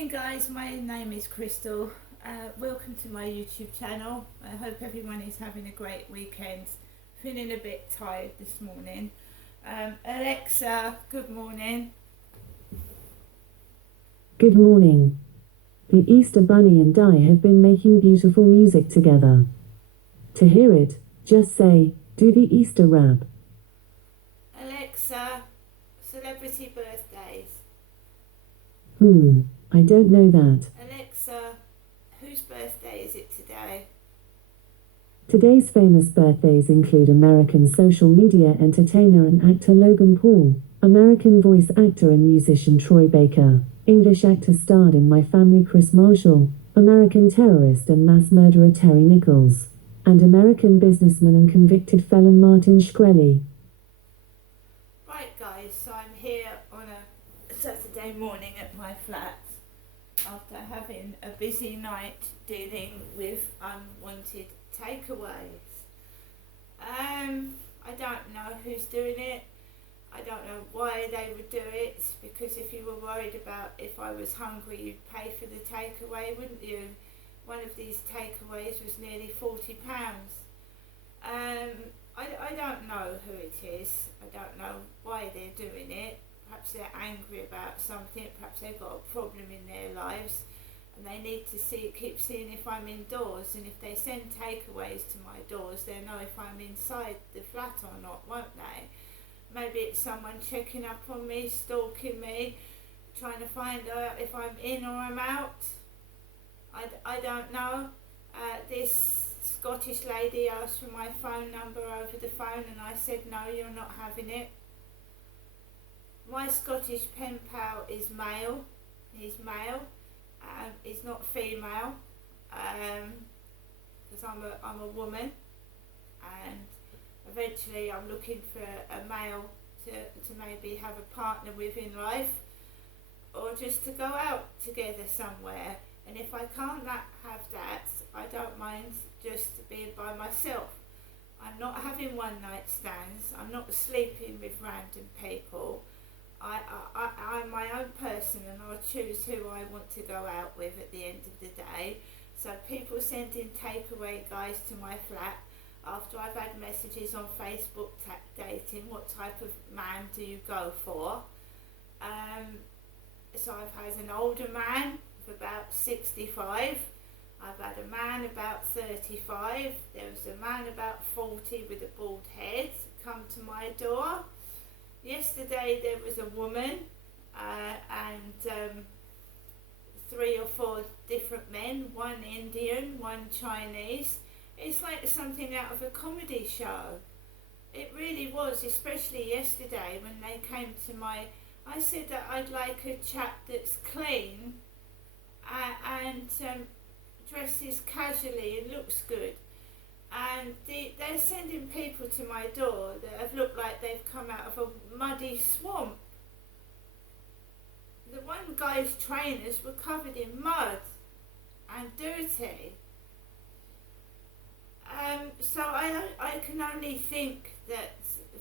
Morning guys, my name is Crystal. Welcome to my YouTube channel. I hope everyone is having a great weekend. Feeling a bit tired this morning. Alexa, good morning. Good morning. The Easter Bunny and I have been making beautiful music together. To hear it, just say, do the Easter rap. Alexa, celebrity birthdays. I don't know that. Alexa, whose birthday is it today? Today's famous birthdays include American social media entertainer and actor Logan Paul, American voice actor and musician Troy Baker, English actor starred in My Family Chris Marshall, American terrorist and mass murderer Terry Nichols, and American businessman and convicted felon Martin Shkreli. Right guys, so I'm here on a Saturday morning at my flat after having a busy night dealing with unwanted takeaways. I don't know who's doing it. I don't know why they would do it, because if you were worried about if I was hungry, you'd pay for the takeaway, wouldn't you? One of these takeaways was nearly £40. I don't know who it is. I don't know why they're doing it. Perhaps they're angry about something. Perhaps they've got a problem in their lives and they need to keep seeing if I'm indoors. And if they send takeaways to my doors, they'll know if I'm inside the flat or not, won't they? Maybe it's someone checking up on me, stalking me, trying to find out if I'm in or I'm out. I don't know. This Scottish lady asked for my phone number over the phone and I said no, you're not having it. My Scottish pen pal is male. He's male. He's not female. Because I'm a woman, and eventually I'm looking for a male to maybe have a partner with in life, or just to go out together somewhere. And if I can't have that, I don't mind just being by myself. I'm not having one night stands. I'm not sleeping with random people. I'm my own person and I'll choose who I want to go out with at the end of the day. So people sending takeaway guys to my flat after I've had messages on Facebook dating, what type of man do you go for? So I've had an older man of about 65. I've had a man about 35. There was a man about 40 with a bald head come to my door. Yesterday there was a woman and 3 or 4 different men, one Indian, one Chinese. It's like something out of a comedy show. It really was, especially yesterday when they came to I said that I'd like a chap that's clean and dresses casually and looks good. And they're sending people to my door that have looked like they've come out of a muddy swamp. The one guy's trainers were covered in mud and dirty. So I can only think that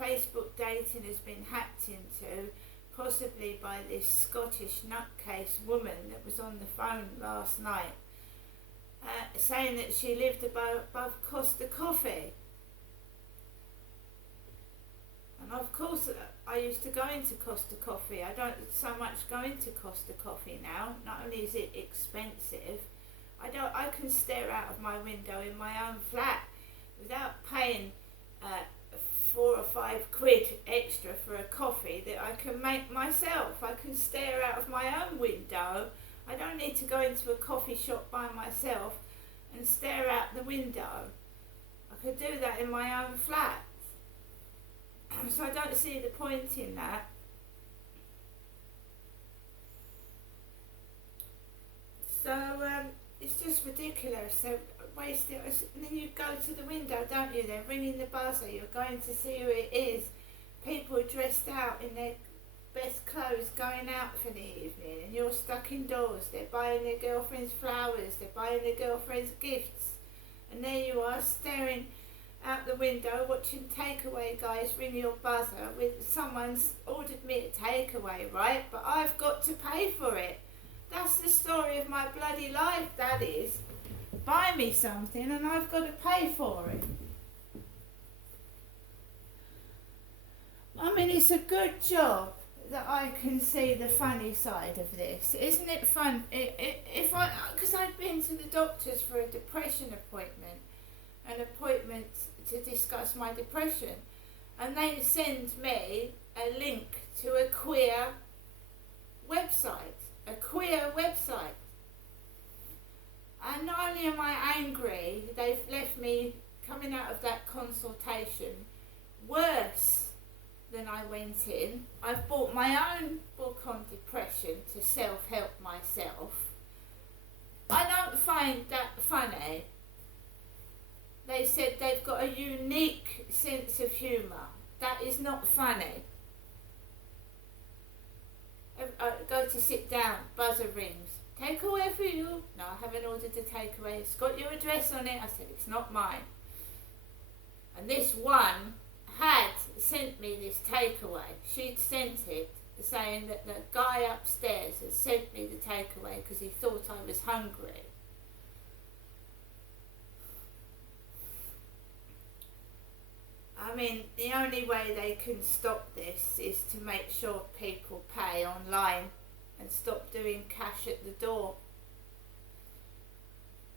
Facebook dating has been hacked into, possibly by this Scottish nutcase woman that was on the phone last night. Saying that she lived above Costa Coffee. And of course I used to go into Costa Coffee. I don't so much go into Costa Coffee now. Not only is it expensive, I can stare out of my window in my own flat without paying 4 or 5 quid extra for a coffee that I can make myself. I can stare out of my own window. I don't need to go into a coffee shop by myself and stare out the window. I could do that in my own flat. So I don't see the point in that. So it's just ridiculous. So waste it. And then you go to the window, don't you? They're ringing the buzzer. You're going to see who it is. People are dressed out in their best clothes going out for the evening, and you're stuck indoors. They're buying their girlfriend's flowers, they're buying their girlfriend's gifts, and there you are staring out the window watching takeaway guys ring your buzzer with someone's ordered me a takeaway, right? But I've got to pay for it. That's the story of my bloody life, that is. Buy me something and I've got to pay for it. I mean, it's a good job that I can see the funny side of this. Isn't it fun? Because I'd been to the doctors for a depression appointment, an appointment to discuss my depression, and they send me a link to a queer website. And not only am I angry, they've left me coming out of that consultation worse than I went in. I've bought my own book on depression to self-help myself. I don't find that funny. They said they've got a unique sense of humour. That is not funny. I go to sit down, buzzer rings. Takeaway for you? No, I haven't ordered a takeaway. It's got your address on it. I said, it's not mine. And this one had sent me this takeaway. She'd sent it saying that the guy upstairs had sent me the takeaway because he thought I was hungry. I mean, the only way they can stop this is to make sure people pay online and stop doing cash at the door.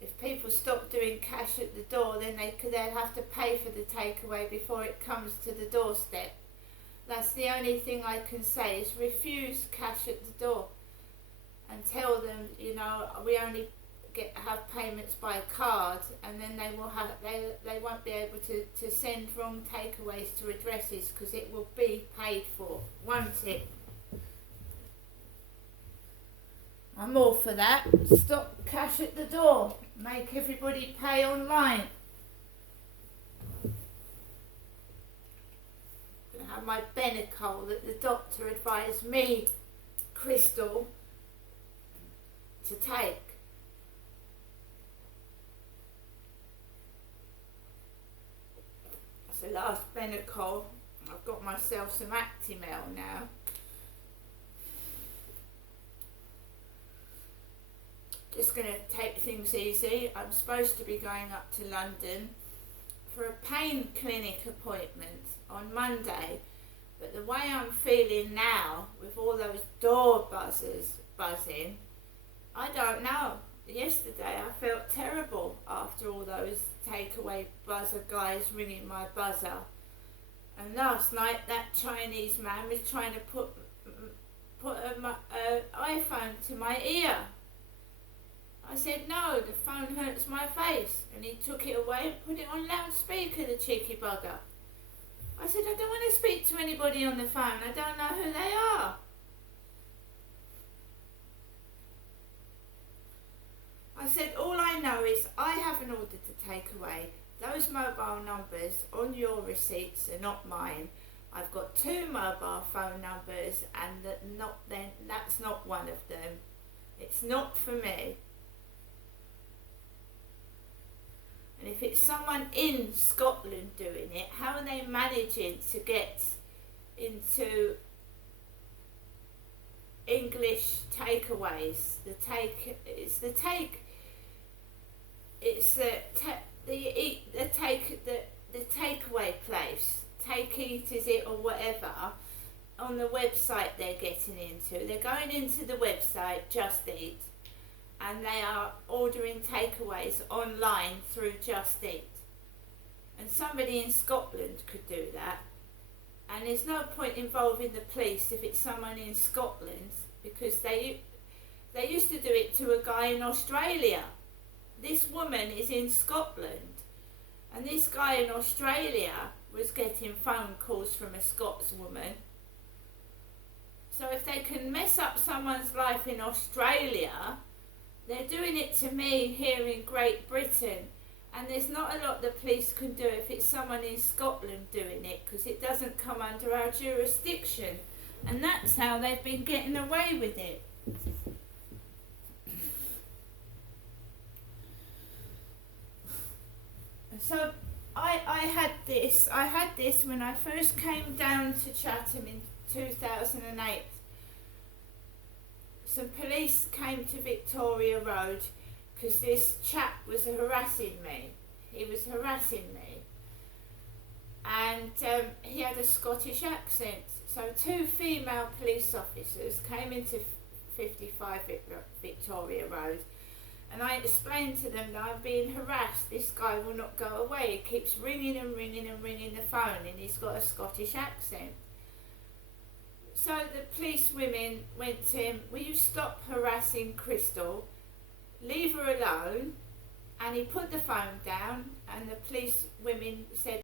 If people stop doing cash at the door, then they'll have to pay for the takeaway before it comes to the doorstep. That's the only thing I can say, is refuse cash at the door and tell them, you know, we only have payments by card, and then they won't be able to send wrong takeaways to addresses because it will be paid for, won't it? I'm all for that. Stop cash at the door. Make everybody pay online. I'm going to have my Benecol that the doctor advised me, Crystal, to take. That's the last Benecol. I've got myself some Actimel now. Just going to take things easy. I'm supposed to be going up to London for a pain clinic appointment on Monday, but the way I'm feeling now with all those door buzzers buzzing, I don't know. Yesterday I felt terrible after all those takeaway buzzer guys ringing my buzzer, and last night that Chinese man was trying to put an iPhone to my ear. I said, no, the phone hurts my face. And he took it away and put it on loudspeaker, the cheeky bugger. I said, I don't want to speak to anybody on the phone. I don't know who they are. I said, all I know is I haven't ordered the takeaway. Those mobile numbers on your receipts are not mine. I've got 2 mobile phone numbers, and that's not one of them. It's not for me. And if it's someone in Scotland doing it, how are they managing to get into English takeaways? It's the takeaway place. Take Eat, is it, or whatever, on the website they're getting into. They're going into the website, Just Eat, and they are ordering takeaways online through Just Eat. And somebody in Scotland could do that. And there's no point involving the police if it's someone in Scotland, because they used to do it to a guy in Australia. This woman is in Scotland, and this guy in Australia was getting phone calls from a Scotswoman. So if they can mess up someone's life in Australia, they're doing it to me here in Great Britain. And there's not a lot the police can do if it's someone in Scotland doing it, because it doesn't come under our jurisdiction. And that's how they've been getting away with it. So I had this when I first came down to Chatham in 2008. some police came to Victoria Road because this chap was harassing me. He was harassing me. And he had a Scottish accent. So 2 female police officers came into 55 Victoria Road, and I explained to them that I'm being harassed. This guy will not go away. He keeps ringing and ringing and ringing the phone, and he's got a Scottish accent. So the police women went to him, will you stop harassing Crystal? Leave her alone. And he put the phone down, and the police women said,